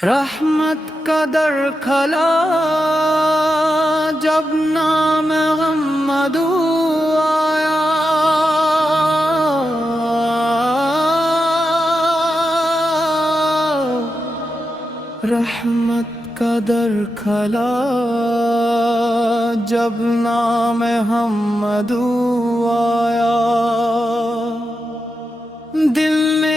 رحمت کا در کھلا جب نام محمد آیا، رحمت کا در کھلا جب نام محمد آیا، دل میں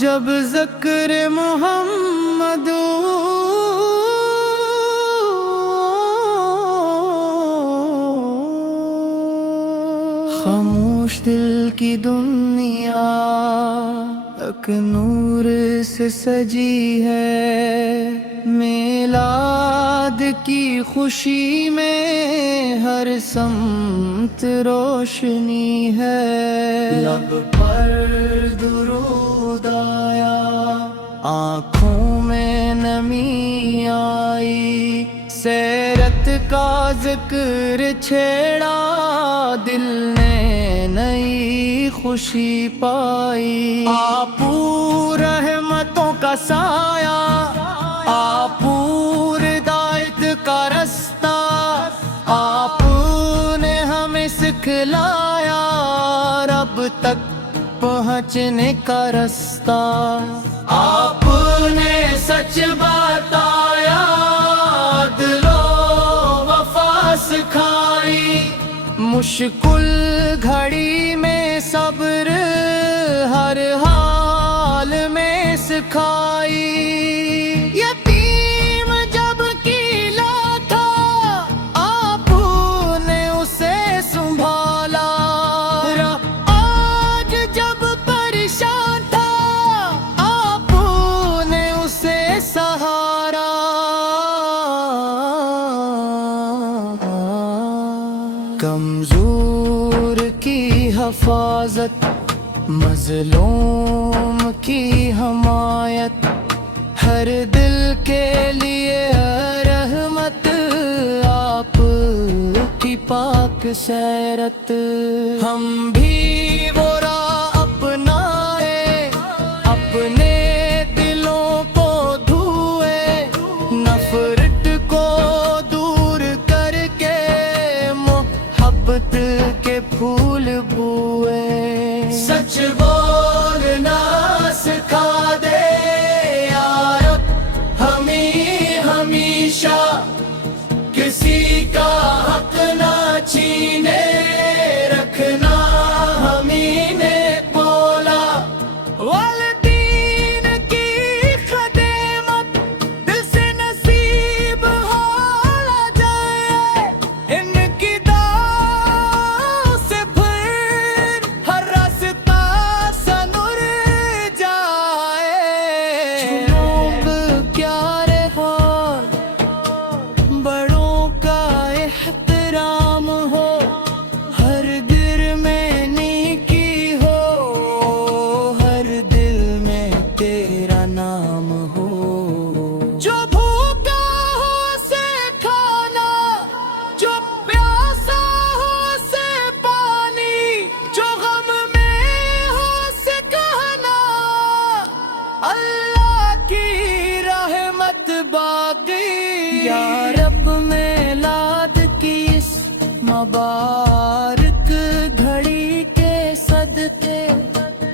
جب ذکر محمد خاموش دل کی دنیا ایک نور سے سجی ہے، میلاد کی خوشی میں ہر سمت روشنی ہے، لب پر درود آیا، آنکھوں میں نمی آئی، سیرت کا ذکر چھیڑا، دل نے نئی خوشی پائی، آپ رحمتوں کا سایہ، آپ ہدایت کا رستہ، آپ نے ہمیں سکھلایا رب تک پہنچنے کا رستہ، آپ نے سچ بتایا، عدل و وفا سکھائی، مشکل گھڑی میں صبر ہر حال میں سکھائی، یتیم جب کیلا تھا آپ نے اسے سنبھالا، آج جب پریشان تھا آپ نے اسے سہارا، کمزور کی حفاظت، مظلوم کی حمایت، ہر دل کے لیے رحمت، آپ کی پاک سیرت، ہم بھی وہ راہ اپنائے، اپنے دلوں کو دھوئے، نفرت کو دور کر کے محبت کے پھول بوئے، سچ بولنا سکھا دے یا رب ہمیں ہمیشہ، کسی کا حق نہ چھینے، رکھنا ہمیں نے بولا، والدین کی خدمت دل سے نصیب ہو جائے، ان کی دعا سے پھر ہر راستہ سنور جائے، لوگ کیا رہا بڑوں کا احترام ہو، ہر دل میں نیکی ہو، ہر دل میں تیرا نام ہو، جو بھوکا ہو اسے کھانا، جو پیاسا ہو اسے پانی، جو غم میں ہو اسے کہنا، اللہ کی رحمت باقی، یا رب میلاد کی اس مبارک گھڑی کے صدقے،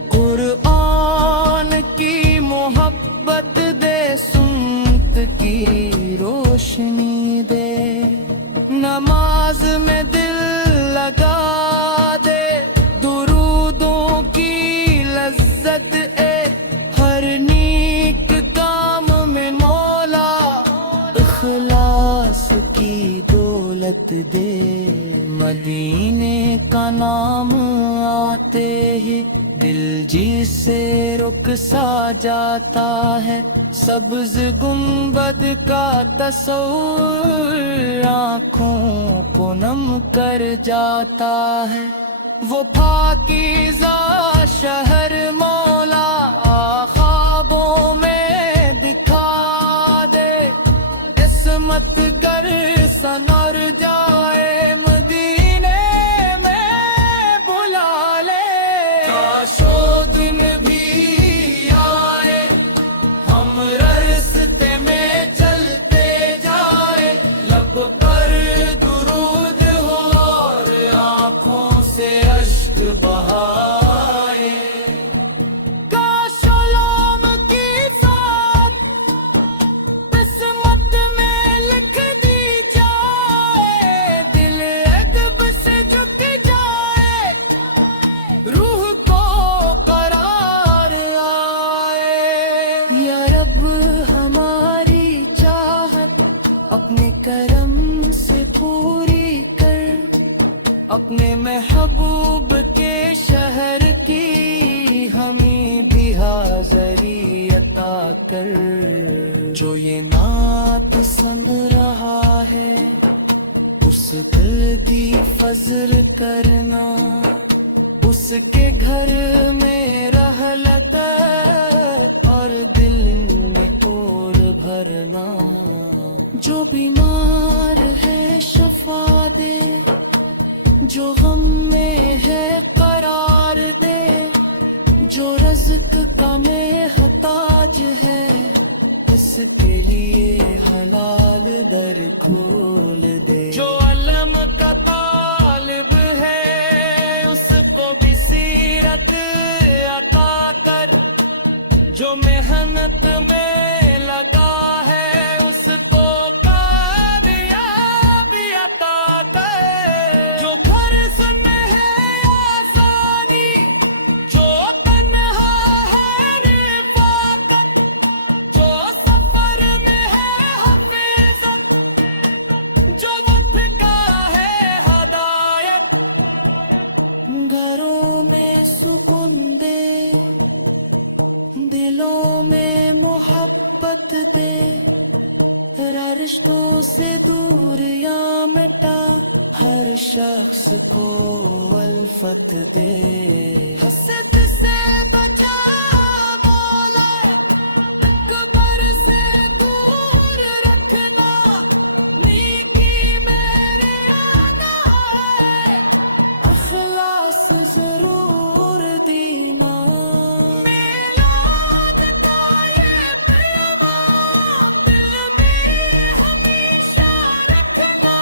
قرآن کی محبت دے، سنت کی روشنی دے، نماز میں دل لگا دے، درودوں کی لذت اے، ہر نیک کام میں مولا اخلاص کی دولت دے، مدینے کا نام آتے ہی دل جی سے رک سا جاتا ہے، سبز گنبد کا تصور آنکھوں کو نم کر جاتا ہے، وہ پاکیزہ شہر مولا خوابوں میں دکھا دے، عصمت گر پر درود ہو اور آنکھوں سے اشک بہائے، کاش علام کی ساتھ قسمت میں لکھ دی جائے، دل ادب سے جھک جائے، روح کو قرار آئے۔ یا رب ہماری چاہت اپنے کرم سے پوری کر، اپنے محبوب کے شہر کی ہمیں بھی حاضری عطا کر۔ جو یہ نعت سن رہا ہے اس دردی فضر کرنا، اس کے گھر میں رحلت اور دل میں اور بھرنا۔ جو بیمار ہے شفا دے، جو غم میں ہے قرار دے، جو رزق کا محتاج ہے اس کے لیے حلال در کھول دے۔ جو علم کا طالب ہے اس کو بھی سیرت عطا کر، جو محنت میں لگا ہے اس کو کامیابی عطا کر۔ جو گھر میں ہے آسانی، جو تنہا ہے رفاقت، جو سفر میں ہے حفاظت، جو وقت کا ہے ہدایت، گھروں میں سکون دے، دلوں میں محبت دے، رشتوں سے دوریاں مٹا، ہر شخص کو الفت دے۔ حسد سے بچا مولا، تکبر سے دور رکھنا، نیکی میرے آنا ہے، اخلاص ضرور دینا۔ میلاد کا یہ پیغام دل میں ہمیشہ رکھنا،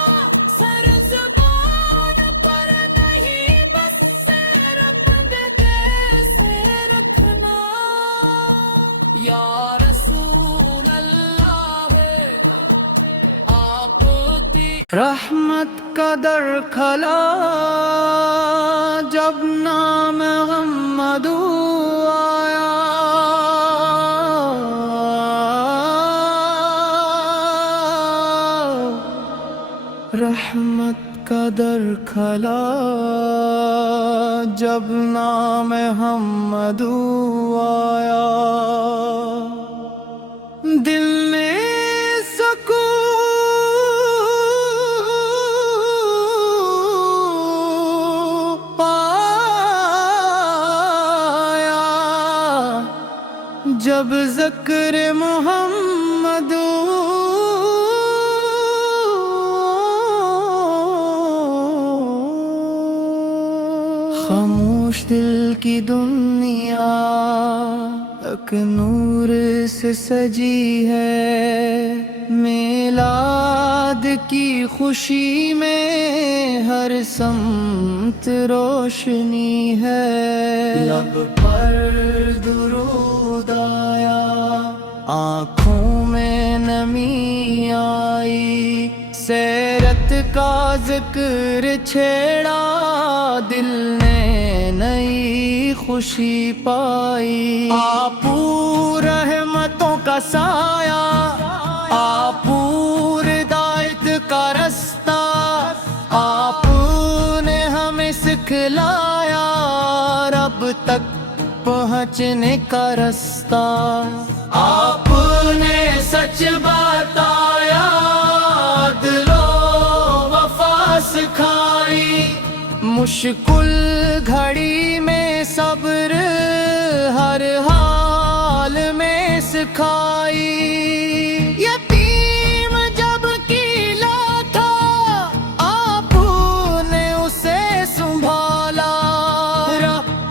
سر زبان پر نہیں بس سیر بندے جیسے رکھنا۔ یا رسول اللہ آپ کی رحمت کا در کھلا جب نام محمد آیا، رحمت کا در کھلا جب نام محمد آیا، دل میں سکون آیا جب ذکر محمد خاموش دل کی دنیا ایک نور سے سجی ہے، میلاد کی خوشی میں ہر سمت روشنی ہے، لب پر درود آیا، آنکھوں میں نمی آئی، سیرت کا ذکر چھیڑا، دل نے نئی خوشی پائی، آپو رحمتوں کا سایہ، آپو ہدایت کا رستہ، آپ نے ہمیں سکھلایا رب تک پہنچنے کا رستہ، آپ نے سچ بتایا، عدل و وفا سکھائی، مشکل گھڑی میں صبر ہر حال میں سکھائی، یتیم جب کیلا تھا آپ نے اسے سنبھالا،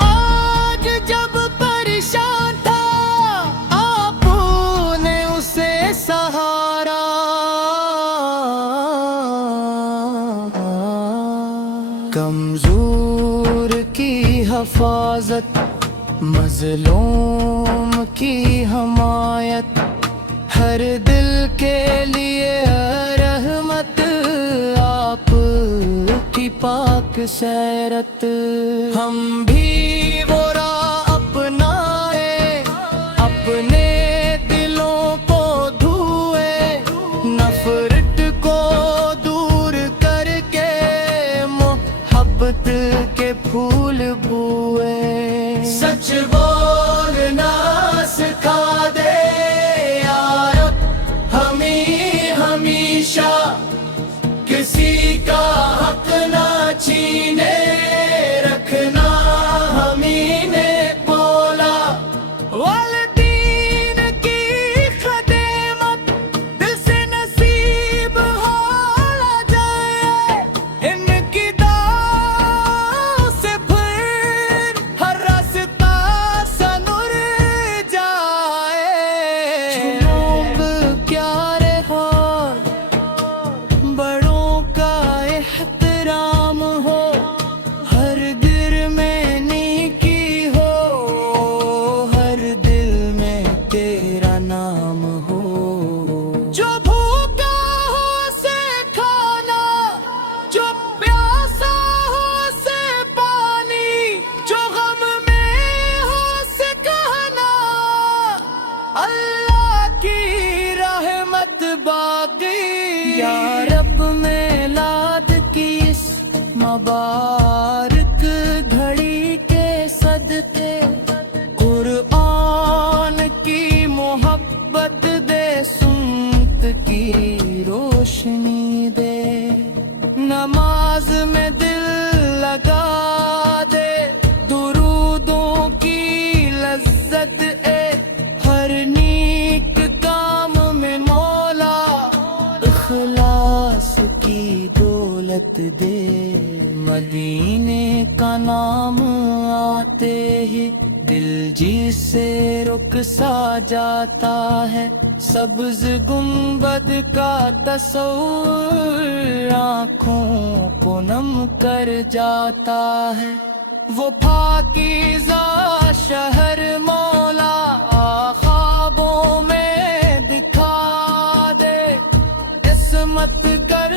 آج جب پریشان تھا آپ نے اسے سہارا، کمزور کی حفاظت مظلوم کی حمایت ہر دل کے لیے رحمت آپ کی پاک سیرت ہم بھی وہ راہ اپنائے اپنے دلوں کو دھوئے نفرت کو دور کر کے محبت کے پھول بوئے سچ بولنا سکھا دے ہمیشہ کسی کا حق نہ چھینے رکھنا ہمیں نے بولا والدین کی خدمت دل سے نصیب ہو جائے ان کی دعا سے پھر ہر راستہ سنور جائے لوگ کیا بڑوں کا احترام ہو ہر دل میں نیکی ہو ہر دل میں تیرا نام ہو جو بھوکا ہو اسے کھانا جو پیاسا ہو اسے پانی جو غم میں ہو اسے کہنا اللہ کی رحمت باقی یا رب میلاد کی اس مبارک گھڑی کے صدقے قرآن کی محبت دے سنت کی روشنی دے نماز میں دل لگا دے درودوں کی لذت اے ہر نیک کام میں مولا اخلاص کی دولت دے مدینے کا نام آتے ہی دل جی سے رک سا جاتا ہے سبز گنبد کا تصور آنکھوں کو نم کر جاتا ہے وہ پاکیزہ شہر مولا خوابوں میں دکھا دے عصمت گر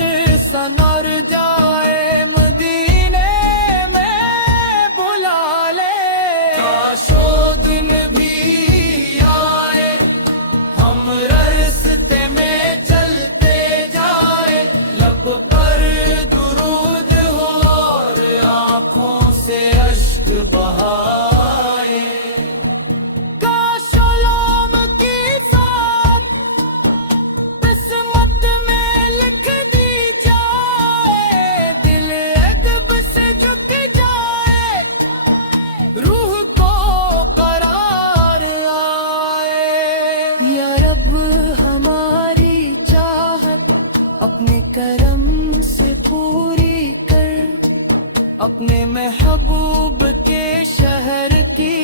سنور جائے مدینے میں بلا لے کاش وہ دن بھی آئے ہم راستے میں چلتے جائے لب پر درود ہو اور آنکھوں سے اشک بہائے کاش علوم کی ساتھ قسمت میں لکھ دی جائے دل ادب سے جھک جائے روح کو قرار آئے یا رب ہماری چاہت اپنے کرم سے پوری کر اپنے محبوب کے شہر کی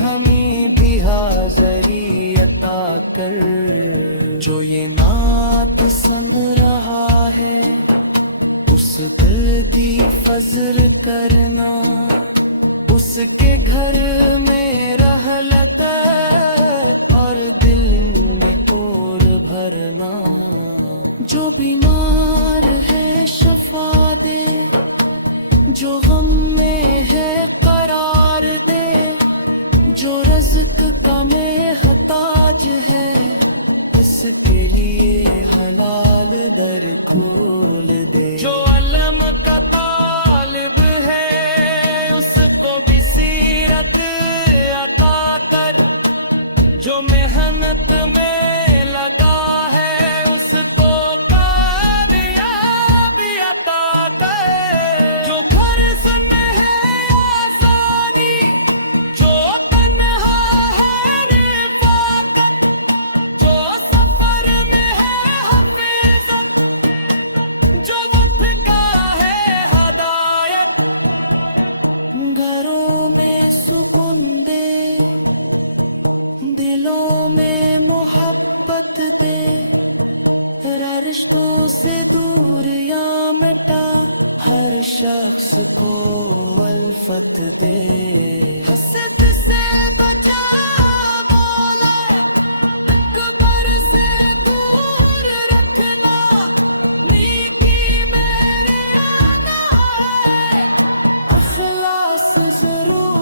ہمیں بھی حاضری عطا کر جو یہ نعت سن رہا ہے اس دل دی فضر کرنا اس کے گھر میں رحلت اور دل میں اور بھرنا جو بیمار ہے شفا دے جو غم میں ہے قرار دے جو رزق کا محتاج ہے اس کے لیے حلال در کھول دے جو علم کا طالب ہے اس کو بھی سیرت عطا کر جو محنت میں لگا ہے اس کو کامیابی عطا کر جو گھر سن ہے آسانی جو تنہا ہے رفاقت جو سفر میں ہے حفاظت جو وقت کا ہے ہدایت گھروں میں سکون دے دلوں میں محبت دے رشتوں سے دور یا مٹا ہر شخص کو الفت دے، حسد سے بچا مولا، اکبر سے دور رکھنا، نیکی میرے آنا ہے، اخلاص ضرور